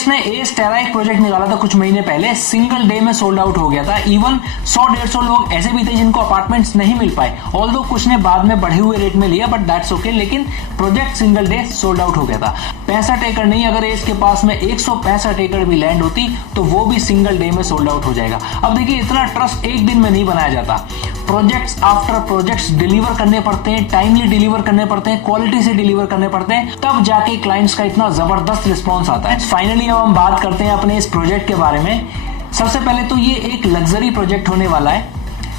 S ने S टेरा एक project निकाला था कुछ महीने पहले, सिंगल डे में सोल्ड आउट हो गया था। इवन 100-150 लोग ऐसे भी थे जिनको अपार्टमेंट्स नहीं मिल पाए, ऑल्दो कुछ ने बाद में बढ़े हुए रेट में लिया, बट दैट्स ओके, लेकिन project single day sold out हो गया था। 65 एकड़ नहीं, अगर एस के पास में 165 एकड़ भी लैंड होती तो वो भी सिंगल डे में सोल्ड आउट हो जाएगा। अब देखिए, इतना ट्रस्ट एक दिन में नहीं बनाया जाता, प्रोजेक्ट्स आफ्टर प्रोजेक्ट्स डिलीवर करने पड़ते हैं, टाइमली डिलीवर करने पड़ते हैं, क्वालिटी से डिलीवर करने पड़ते हैं, तब जाके क्लाइंट्स का इतना जबरदस्त रिस्पॉन्स आता है। फाइनली अब हम बात करते हैं अपने इस प्रोजेक्ट के बारे में। सबसे पहले तो ये एक लग्जरी प्रोजेक्ट होने वाला है।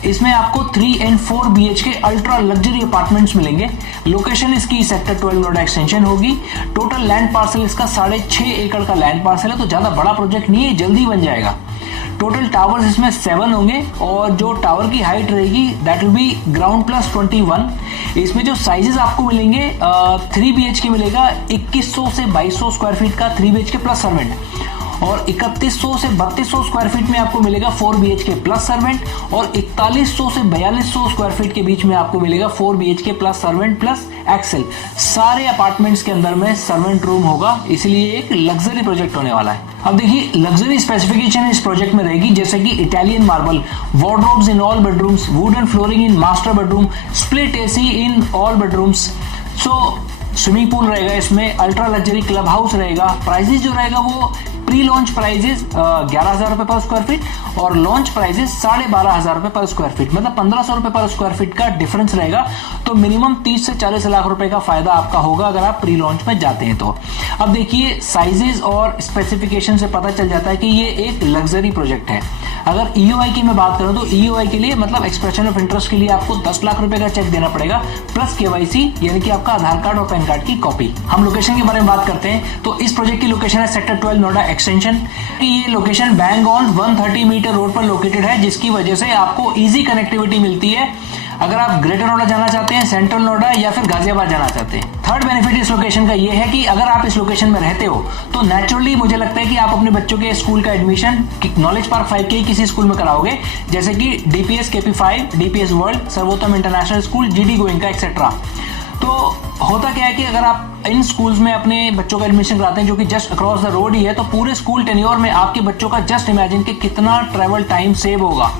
इसमें आपको 3 and 4 BHK ultra luxury apartments मिलेंगे। लोकेशन इसकी सेक्टर 12 नोएडा एक्सटेंशन होगी। टोटल लैंड पार्सल इसका 6.5 एकड़ का लैंड पार्सल है, तो ज्यादा बड़ा प्रोजेक्ट नहीं है, जल्दी बन जाएगा। टोटल टावर्स इसमें 7 होंगे और जो टावर की हाइट रहेगी that will be ground plus 21। इसमें जो साइजेस आपको मिलेंगे 3 BHK मिलेगा 2100 से 2200 स्क्वायर फीट का 3 BHK प्लस सर्वेंट, और 3100 से 3200 स्क्वायर फीट में आपको मिलेगा 4 BHK प्लस सर्वेंट, और 4100 से 4200 स्क्वायर फीट के बीच में आपको मिलेगा 4 BHK प्लस सर्वेंट प्लस एक्सेल। सारे अपार्टमेंट्स के अंदर में सर्वेंट रूम होगा, इसलिए एक लग्जरी प्रोजेक्ट होने वाला है। अब देखिए, लग्जरी स्पेसिफिकेशन इस प्रोजेक्ट में रहेगी, जैसे कि Italian marble, wardrobes in all bedrooms, wooden flooring in master bedroom, split AC in all bedrooms, swimming pool रहेगा इसमें, अल्ट्रा लग्जरी क्लब हाउस रहेगा। प्राइसेस जो रहेगा वो प्री लॉन्च प्राइजेस 11,000 रुपए पर स्क्वायर फीट और लॉन्च प्राइजेस 12,500 रुपए पर स्क्वायर फीट, मतलब 1,500 रुपए पर स्क्वायर फीट का डिफरेंस रहेगा। तो मिनिमम 30 से 40 लाख रुपए का फायदा आपका होगा अगर आप प्री लॉन्च में जाते हैं तो। अब देखिए, साइजेस और स्पेसिफिकेशन से पता चल जाता है कि ये एक लग्जरी प्रोजेक्ट है। अगर EOI की मैं बात करूं तो EOI के लिए मतलब एक्सप्रेशन ऑफ इंटरेस्ट के लिए आपको 10 लाख रुपए का चेक देना पड़ेगा, प्लस KYC यानी कि आपका आधार कार्ड और पैन कार्ड की कॉपी। हम लोकेशन के बारे में बात करते हैं तो इस प्रोजेक्ट की लोकेशन है सेक्टर 12 नोएडा एक्सटेंशन। ये location bang on 130 metre road पर लोकेटेड है, जिसकी वजह से आपको इजी कनेक्टिविटी मिलती है अगर आप ग्रेटर नोएडा जाना चाहते हैं, सेंट्रल नोएडा या फिर गाजियाबाद जाना चाहते हैं। थर्ड बेनिफिट इस लोकेशन का ये है कि अगर आप इस लोकेशन में रहते हो तो नेचुरली मुझे लगता है कि आप अपने बच्चों के स्कूल का एडमिशन नॉलेज पार्क 5 के किसी स्कूल में कराओगे, जैसे कि DPS KP5, DPS वर्ल्ड, सर्वोत्तम international school, GD Goenka etcetera. तो होता क्या है कि अगर आप इन स्कूल्स में अपने बच्चों का एडमिशन कराते हैं जो कि जस्ट अक्रॉस द रोड ही है, तो पूरे स्कूल टेन्योर में आपके बच्चों का जस्ट इमेजिन कि कितना ट्रेवल टाइम सेव होगा।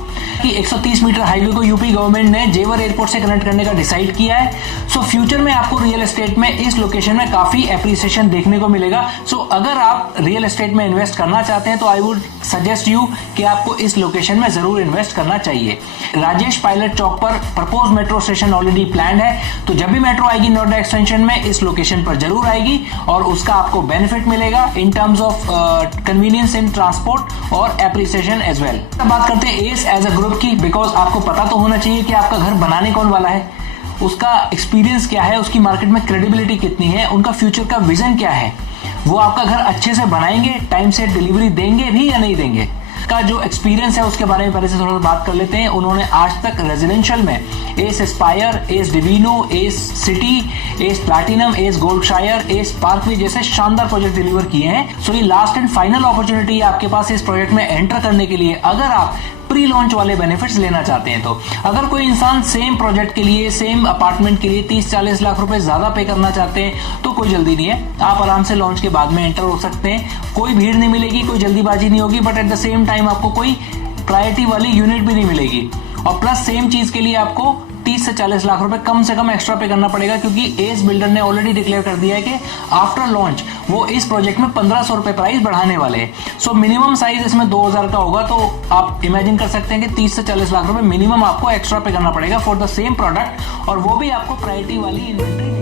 कि 130 मीटर हाईवे को यूपी गवर्नमेंट ने जेवर एयरपोर्ट से कनेक्ट करने का डिसाइड किया है। सो फ्यूचर में आपको रियल एस्टेट में इस लोकेशन में काफी एप्रिसिएशन देखने को मिलेगा। सो अगर आप रियल एस्टेट में इन्वेस्ट करना चाहते हैं तो आई वुड सजेस्ट यू कि आपको इस लोकेशन में जरूर इन्वेस्ट करना चाहिए। राजेश पायलट चौक पर propose metro station already plan है, तो जब भी मेट्रो आएगी नोएडा एक्सटेंशन में इस लोकेशन पर जरूर आएगी और उसका आपको बेनिफिट मिलेगा in terms of convenience in transport और एप्रिसिएशन एज वेल। बात करते हैं एस एज अ ग्रुप की, बिकॉज आपको पता तो होना चाहिए कि आपका घर बनाने कौन वाला है, उसका एक्सपीरियंस क्या है, उसकी मार्केट में क्रेडिबिलिटी कितनी है, उनका फ्यूचर का विजन क्या है, वो आपका घर अच्छे से बनाएंगे, टाइम से डिलीवरी देंगे भी या नहीं देंगे, का जो एक्सपीरियंस है उसके बारे में पहले से थोड़ा सा बात कर लेते हैं। उन्होंने आज तक रेजिडेंशियल में Ace Aspire, Ace Divino, Ace City, Ace Platinum, Ace Goldshire, Ace Parkway जैसे शानदार प्रोजेक्ट डिलीवर किए हैं। सो ये लास्ट एंड फाइनल अपॉर्चुनिटी है आपके पास इस प्रोजेक्ट में एंटर करने के लिए, अगर आप प्री लॉन्च वाले बेनिफिट्स लेना चाहते हैं तो। अगर कोई इंसान सेम प्रोजेक्ट के लिए, सेम अपार्टमेंट के लिए 30-40 लाख रुपए ज्यादा पे करना चाहते हैं तो कोई जल्दी नहीं है, आप आराम से लॉन्च के बाद में एंटर हो सकते हैं। कोई भीड़ नहीं मिलेगी, कोई जल्दीबाजी नहीं होगी, but at the same time आपको कोई प्रायोरिटी वाली यूनिट भी नहीं मिलेगी। और प्लस सेम चीज के लिए आपको 30 से 40 लाख रुपए कम से कम एक्स्ट्रा पे करना पड़ेगा, क्योंकि एस बिल्डर ने ऑलरेडी डिक्लेयर कर दिया है कि आफ्टर लॉन्च वो इस प्रोजेक्ट में 1,500 रुपए प्राइस बढ़ाने वाले हैं। सो मिनिमम साइज इसमें 2,000 का होगा, तो आप इमेजिन कर सकते हैं कि 30 से 40 लाख रुपए मिनिमम आपको एक्स्ट्रा पे करना पड़ेगा फॉर द सेम प्रोडक्ट, और वो भी आपको प्रायोरिटी वाली इन्वेंट्री